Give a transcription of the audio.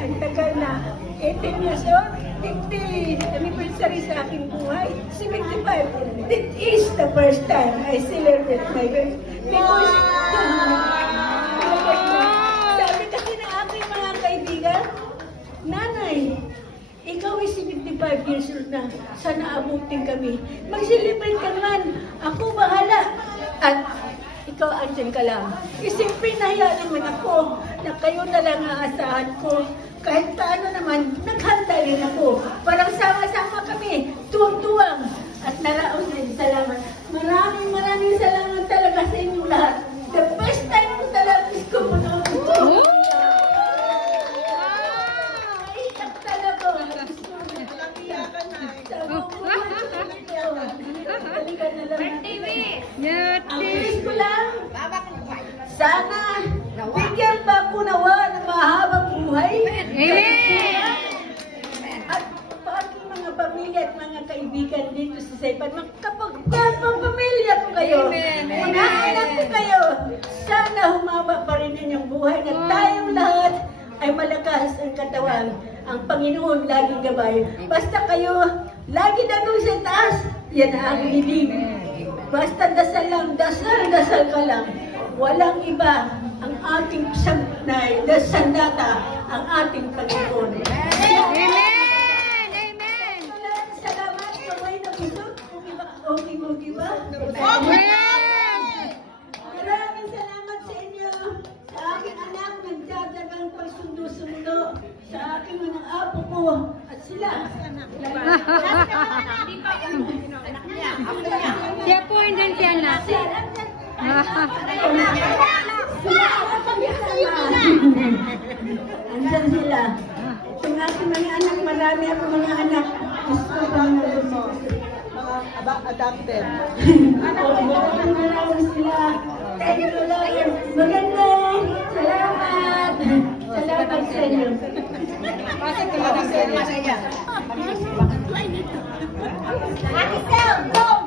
Ang tagal na. 18 years old, 50 anniversary sa aking buhay. 75. This is the first time I celebrate my birthday. Because, sabi kasi ng aking mga kaibigan, Nanay, ikaw ay 75 years old na. Sana abutin kami. Mag-celebrate ka naman. Ako bahala. At ikaw andyan ka lang. Isipin nahiya naman ako na kayo na lang ang asahan ko. Kahit paano naman, naghanda rin ako. Parang sama-sama kami. Tuwang-tuwang. At naraos din. Salamat. Maraming salamat talaga sa inyong lahat. The best time ko talaga is kumunod ko. Sana bigyan pa ko nawa ng mahabang buhay. At pati mga pamilya at mga kaibigan dito sa Saipan, makapagpapamilya ko kayo. Mga anak ko kayo. Sana humaba pa rin inyong buhay na tayong lahat ay malakas ang katawan. Ang Panginoon laging gabay. Basta kayo, lagi dagong sa taas, yan ang ibig. Basta dasal lang, dasal ka lang. Walang iba ang ating sagnay, sandata, ang ating Panginoon. Amen! Amen! Salamat sa way na busog. Okay mo, di ba? Maraming salamat sa inyo. Sa aking anak, nagdadagang pagsundo-sundo. Sa aking mga apo ko. At sila. Siya po andyan si anak. Andyan sila. Itong aking mga anak, marami ako mga anak. Gusto ko mga adopted. Marami sila. Maganda. Salamat. Salamat sa inyo. Ate Sel, go!